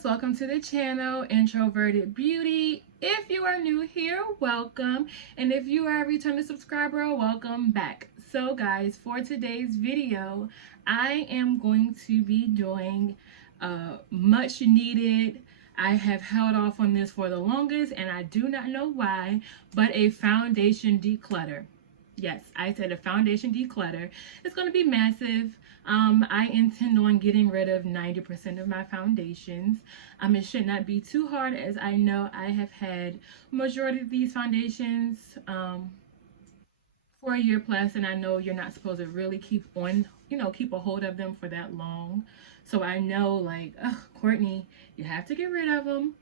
guys, welcome to the channel Introverted Beauty. If you are new here, welcome, and if you are a returning subscriber, welcome back. So guys, for today's video I am going to be doing much needed, I have held off on this for the longest and I do not know why, but a foundation declutter. Yes, I said a foundation declutter. It's going to be massive. I intend on getting rid of 90% of my foundations. It should not be too hard, as I know I have had majority of these foundations for a year plus, and I know you're not supposed to really keep a hold of them for that long. So I know, like, Courtney, you have to get rid of them.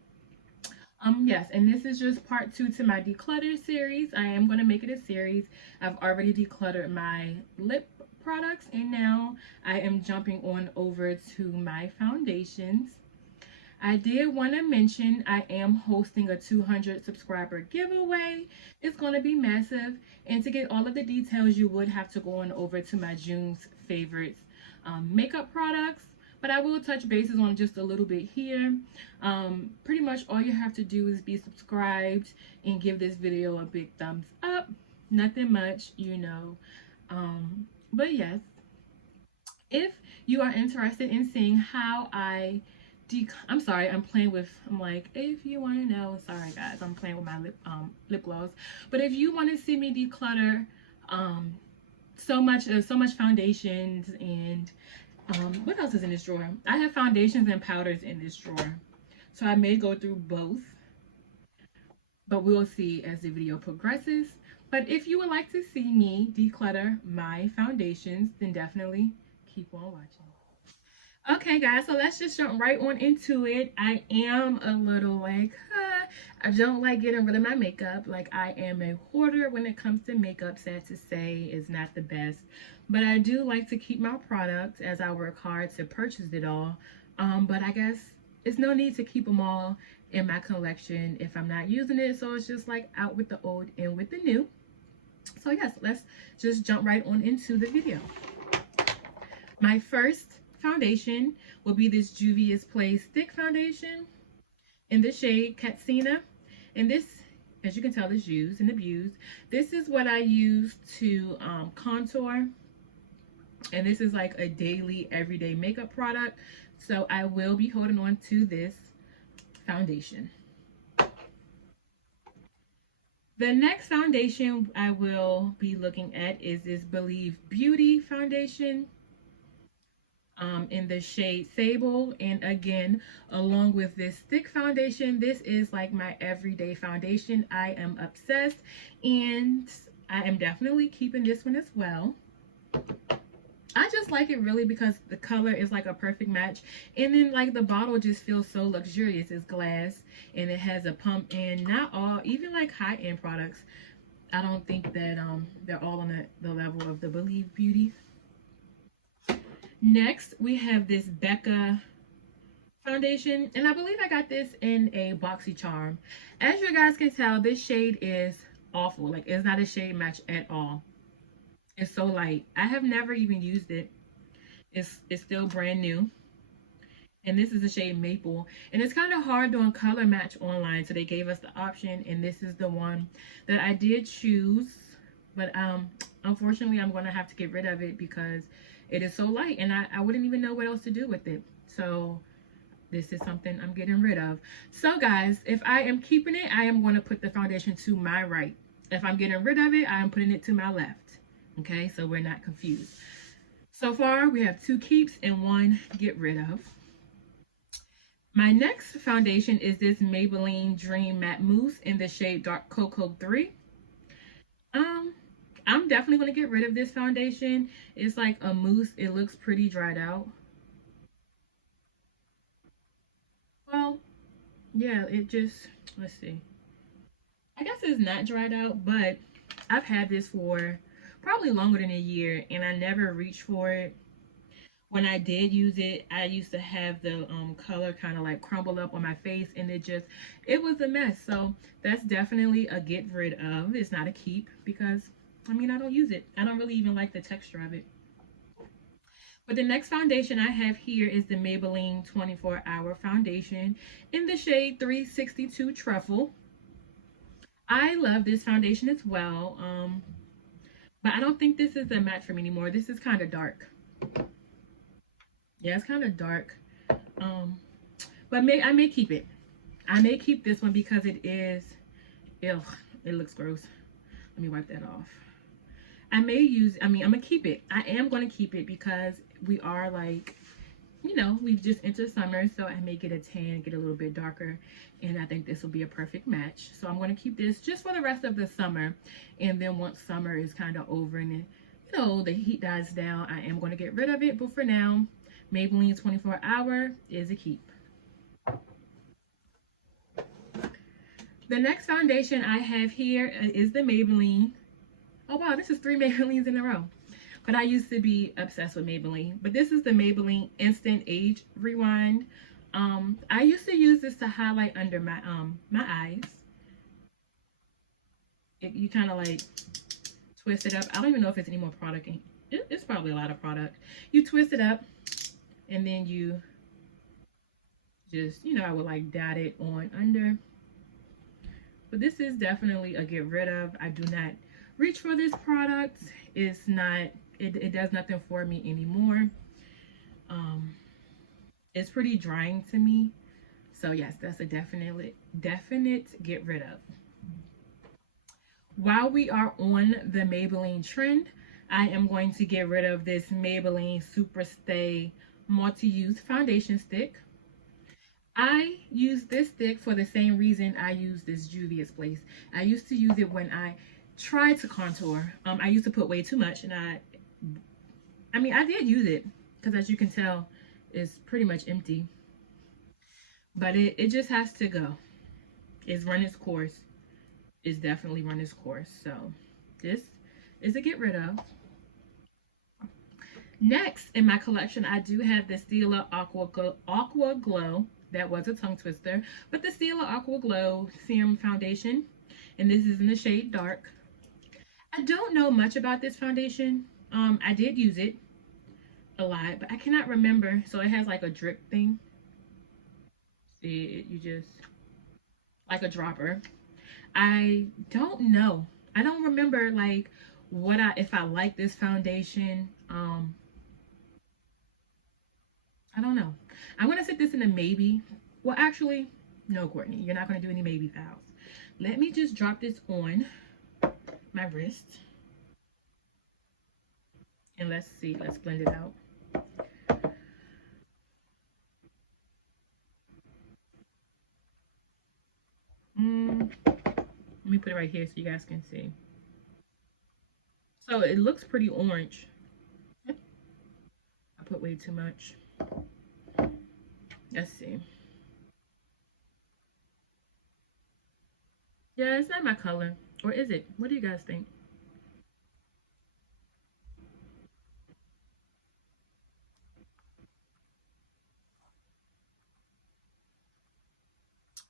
Yes, and this is just part 2 to my declutter series. I am going to make it a series. I've already decluttered my lip products, and now I am jumping on over to my foundations. I did want to mention I am hosting a 200 subscriber giveaway. It's going to be massive, and to get all of the details you would have to go on over to my June's favorites makeup products. But I will touch bases on just a little bit here. Pretty much all you have to do is be subscribed and give this video a big thumbs up. Nothing much, you know. But yes, if you are interested in seeing how I I'm sorry, I'm like, if you want to know, sorry guys, I'm playing with my lip gloss. But if you want to see me declutter so much foundations and what else is in this drawer? I have foundations and powders in this drawer, so I may go through both, but we'll see as the video progresses. But if you would like to see me declutter my foundations, then definitely keep on watching. Okay guys, so let's just jump right on into it. I am a little like, I don't like getting rid of my makeup. Like, I am a hoarder when it comes to makeup. Sad to say, is not the best. But I do like to keep my products, as I work hard to purchase it all. But I guess it's no need to keep them all in my collection if I'm not using it. So it's just like out with the old and with the new. So yes, let's just jump right on into the video. My first foundation will be this Juvia's Place Stick Foundation in the shade Katsina. And this, as you can tell, is used in the Beauties. This is what I use to contour. And this is like a daily, everyday makeup product. So I will be holding on to this foundation. The next foundation I will be looking at is this Believe Beauty foundation in the shade Sable. And again, along with this thick foundation, this is like my everyday foundation. I am obsessed, and I am definitely keeping this one as well. I just like it really because the color is like a perfect match, and then like the bottle just feels so luxurious. It's glass and it has a pump, and not all, even like high-end products, I don't think that they're all on the level of the Believe Beauty. Next we have this Becca foundation, and I believe I got this in a boxy charm. As you guys can tell, this shade is awful. Like, it's not a shade match at all. It's so light. I have never even used it. It's still brand new. And this is the shade Maple. And it's kind of hard doing color match online, so they gave us the option, and this is the one that I did choose. But unfortunately, I'm going to have to get rid of it because it is so light, and I wouldn't even know what else to do with it. So this is something I'm getting rid of. So guys, if I am keeping it, I am going to put the foundation to my right. If I'm getting rid of it, I am putting it to my left. Okay, so we're not confused. So far, we have 2 keeps and 1 get rid of. My next foundation is this Maybelline Dream Matte Mousse in the shade Dark Cocoa 3. I'm definitely going to get rid of this foundation. It's like a mousse. It looks pretty dried out. Well, yeah, it just, let's see. I guess it's not dried out, but I've had this for probably longer than a year, and I never reached for it. When I did use it, I used to have the color kind of like crumble up on my face, and it was a mess. So that's definitely a get rid of. It's not a keep because, I mean, I don't use it. I don't really even like the texture of it. But the next foundation I have here is the Maybelline 24-Hour Foundation in the shade 362 Truffle. I love this foundation as well, but I don't think this is a match for me anymore. This is kind of dark. Yeah, it's kind of dark. Um, but I may keep it. I may keep this one because it is, ew, it looks gross. Let me wipe that off. I'm gonna keep it. I am gonna keep it because we are like, we've just entered summer, so I may get a tan, get a little bit darker, and I think this will be a perfect match. So I'm gonna keep this just for the rest of the summer, and then once summer is kind of over and the heat dies down, I am gonna get rid of it. But for now, Maybelline 24 Hour is a keep. The next foundation I have here is the Maybelline. Oh wow, this is 3 Maybellines in a row. But I used to be obsessed with Maybelline. But this is the Maybelline Instant Age Rewind. I used to use this to highlight under my eyes. You kind of like twist it up. I don't even know if it's any more product in it's probably a lot of product. You twist it up and then you just, I would like dot it on under. But this is definitely a get rid of. I do not reach for this product. It's not, it does nothing for me anymore. It's pretty drying to me. So yes, that's a definite get rid of. While we are on the Maybelline trend, I am going to get rid of this Maybelline Super Stay Multi-Use Foundation Stick. I use this stick for the same reason I use this Juvia's Place. I used to use it when I tried to contour. I used to put way too much, and I did use it because, as you can tell, it's pretty much empty. But it just has to go. It's run its course. It's definitely run its course. So this is a get rid of. Next in my collection, I do have the Stila Aqua Glow. That was a tongue twister, but the Stila Aqua Glow Serum Foundation, and this is in the shade Dark. I don't know much about this foundation. I did use it a lot, but I cannot remember. So it has like a drip thing. See, you just like a dropper. I don't know. I don't remember like if I like this foundation. I don't know. I'm going to set this in a maybe. Well, actually, no, Courtney. You're not going to do any maybe files. Let me just drop this on my wrist. And let's see. Let's blend it out. Let me put it right here so you guys can see. So it looks pretty orange. I put way too much. Let's see. Yeah, it's not my color. Or is it? What do you guys think?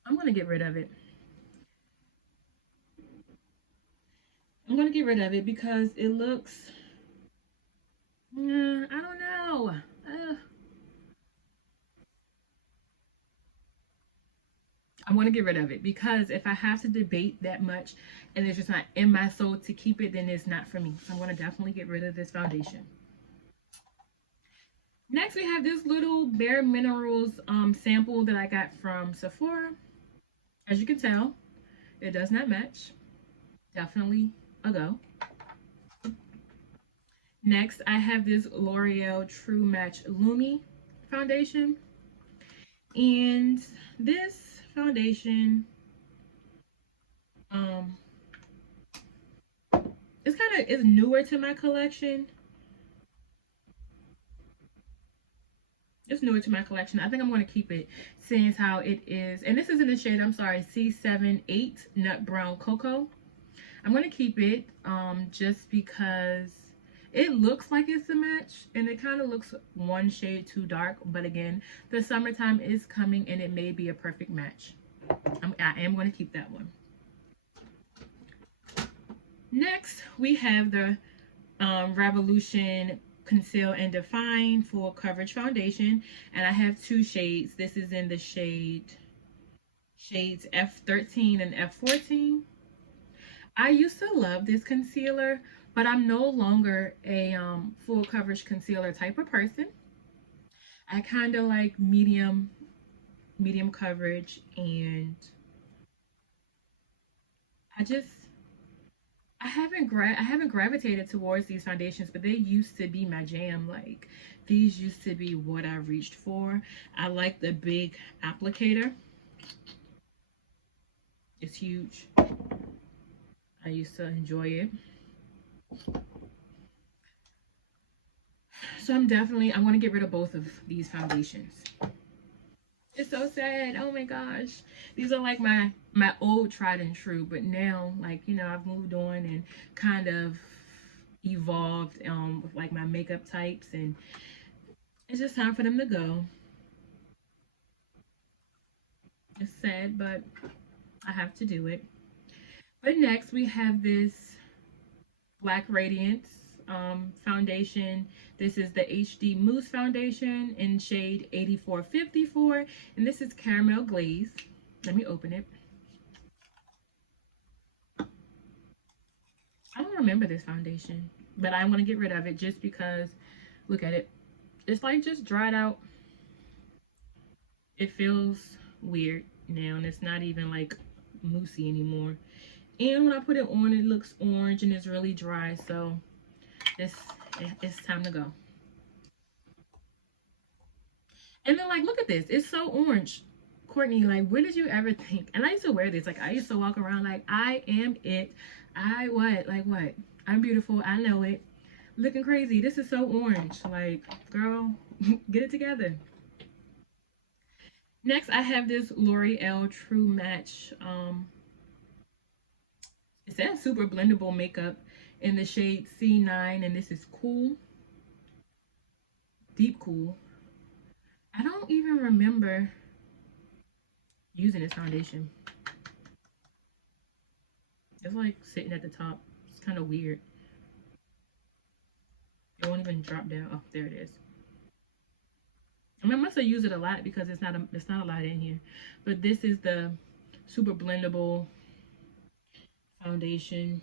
I'm going to get rid of it. I'm going to get rid of it because it looks... I don't know. I want to get rid of it because if I have to debate that much and it's just not in my soul to keep it, then it's not for me. So I'm going to definitely get rid of this foundation. Next, we have this little Bare Minerals sample that I got from Sephora. As you can tell, it does not match. Definitely a go. Next, I have this L'Oreal True Match Lumi foundation. And this foundation, it's newer to my collection. It's newer to my collection. I think I'm going to keep it since how it is. And this is in the shade, I'm sorry, C78 Nut Brown Cocoa. I'm going to keep it just because it looks like it's a match. And it kind of looks one shade too dark. But again, the summertime is coming and it may be a perfect match. I am going to keep that one. Next, we have the Revolution Conceal and Define Full Coverage Foundation, and I have two shades. This is in the shades F13 and F14. I used to love this concealer, but I'm no longer a full coverage concealer type of person. I kind of like medium coverage, and I haven't gravitated towards these foundations, but they used to be my jam. Like, these used to be what I reached for. I like the big applicator. It's huge. I used to enjoy it. So I'm going to get rid of both of these foundations. It's so sad. Oh my gosh. These are like my old tried and true, but now, like, you know, I've moved on and kind of evolved with like my makeup types, and it's just time for them to go. It's sad, but I have to do it. But next we have this Black Radiance foundation. This is the HD Mousse foundation in shade 8454, and this is Caramel Glaze. Let me open it. I don't remember this foundation, but I'm going to get rid of it just because, look at it. It's like just dried out. It feels weird now, and it's not even like moussey anymore. And when I put it on, it looks orange and it's really dry, so it's time to go. And then, like, look at this. It's so orange. Courtney, like, where did you ever think? And I used to wear this. Like, I used to walk around like, I am it. What? I'm beautiful. I know it. Looking crazy. This is so orange. Like, girl, get it together. Next, I have this L'Oreal True Match. It says super blendable makeup in the shade C9, and this is Cool. Deep Cool. I don't even remember using this foundation. It's like sitting at the top. It's kind of weird. It won't even drop down. Oh, there it is. I mean, I must have used it a lot because it's not a lot in here. But this is the super blendable foundation.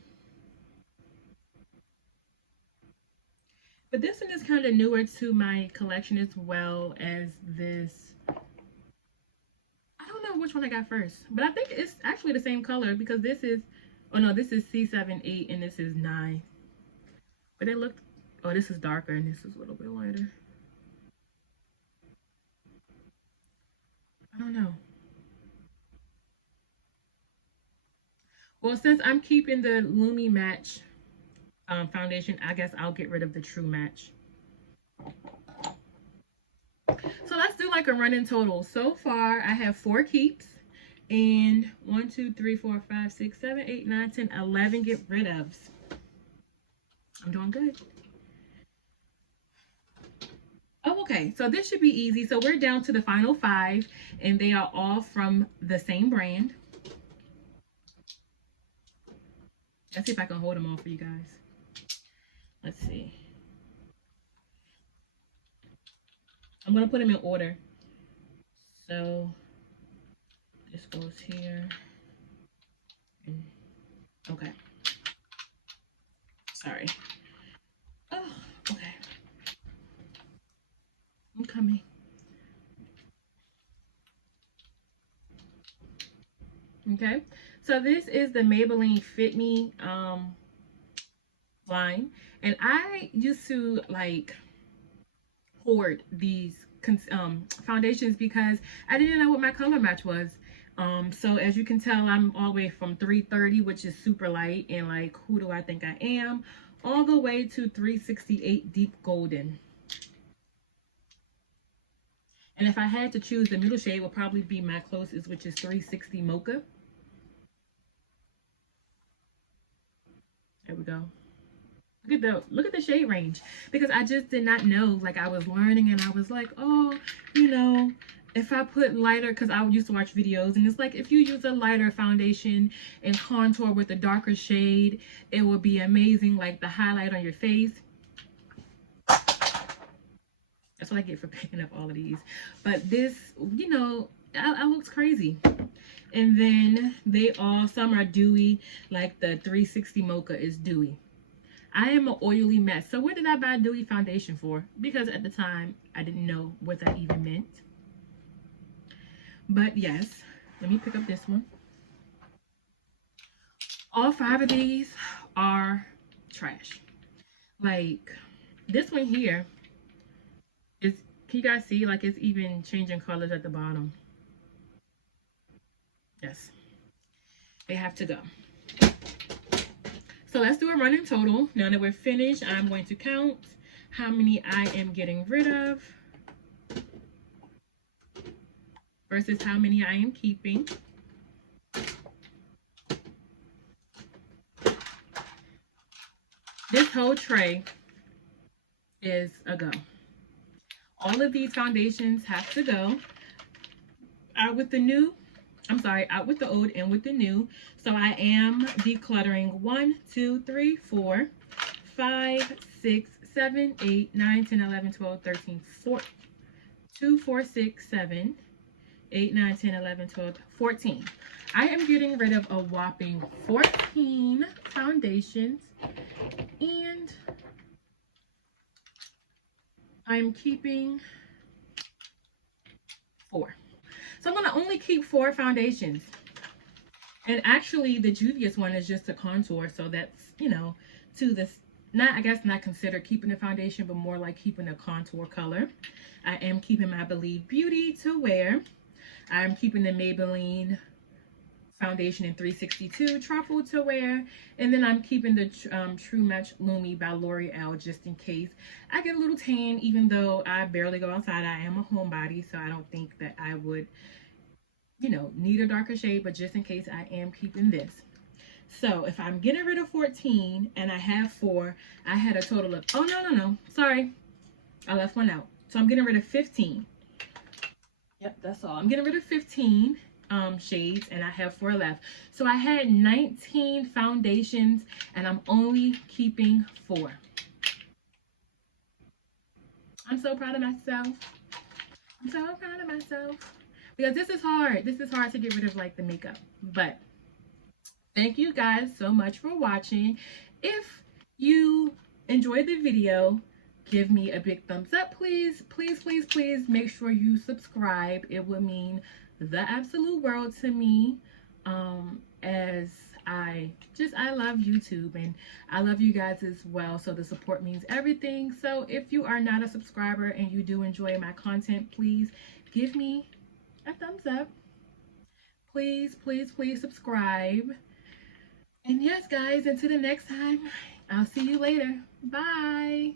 But this one is kind of newer to my collection, as well as this. I don't know which one I got first, but I think it's actually the same color, because this is, oh no, this is C7, 8, and this is 9. But they look, oh, this is darker and this is a little bit lighter. I don't know. Well, since I'm keeping the Lumi Match foundation, I guess I'll get rid of the True Match. So let's do like a running total. So far, I have 4 keeps and 1, 2, 3, 4, 5, 6, 7, 8, 9, 10, 11 get rid ofs. I'm doing good. Oh, okay. So this should be easy. So we're down to the final 5, and they are all from the same brand. Let's see if I can hold them all for you guys. Let's see. I'm going to put them in order. So this goes here. Okay. Sorry. Oh, okay. I'm coming. Okay. So this is the Maybelline Fit Me line, and I used to like hoard these foundations because I didn't know what my color match was. So as you can tell, I'm all the way from 330, which is super light and like who do I think I am, all the way to 368 deep golden. And if I had to choose, the middle shade would probably be my closest, which is 360 mocha. There we go. Look at the shade range, because I just did not know. Like, I was learning and I was like, oh, you know, if I put lighter, because I used to watch videos and it's like, if you use a lighter foundation and contour with a darker shade, it will be amazing, like the highlight on your face. That's what I get for picking up all of these. But this, you know, I looks crazy. And then some are dewy, like the 360 Mocha is dewy. I am an oily mess. So what did I buy dewy foundation for? Because at the time, I didn't know what that even meant. But yes, let me pick up this one. All 5 of these are trash. Like this one here is, can you guys see, like it's even changing colors at the bottom. Yes, they have to go. So let's do a running total. Now that we're finished, I'm going to count how many I am getting rid of versus how many I am keeping. This whole tray is a go. All of these foundations have to go. Out with the new, out with the old and with the new. So I am decluttering 1, 2, 3, 4, 5, 6, 7, 8, 9, 10, 11, 12, 13, 14, 2, 4, 6, 7, 8, 9, 10, 11, 12, 14. I am getting rid of a whopping 14 foundations, and I'm keeping 4. So I'm going to only keep 4 foundations. And actually, the juviest one is just a contour. So that's, you know, to this, I guess not considered keeping the foundation, but more like keeping a contour color. I am keeping my Believe Beauty to wear. I'm keeping the Maybelline foundation in 362 truffle to wear, and then I'm keeping the True Match Lumi by L'Oreal just in case I get a little tan. Even though I barely go outside, I am a homebody, so I don't think that I would, you know, need a darker shade, but just in case, I am keeping this. So if I'm getting rid of 14 and I have 4, I had a total of, oh no, sorry, I left one out. So I'm getting rid of 15. Yep, that's all. I'm getting rid of 15 shades, and I have 4 left. So I had 19 foundations, and I'm only keeping 4. I'm so proud of myself. I'm so proud of myself. Because this is hard. This is hard to get rid of, like, the makeup. But thank you guys so much for watching. If you enjoyed the video, give me a big thumbs up, please. Please, please, please make sure you subscribe. It would mean the absolute world to me, as I love YouTube, and I love you guys as well, so the support means everything. So if you are not a subscriber and you do enjoy my content, please give me a thumbs up. Please, please, please subscribe. And yes, guys, until the next time, I'll see you later. Bye.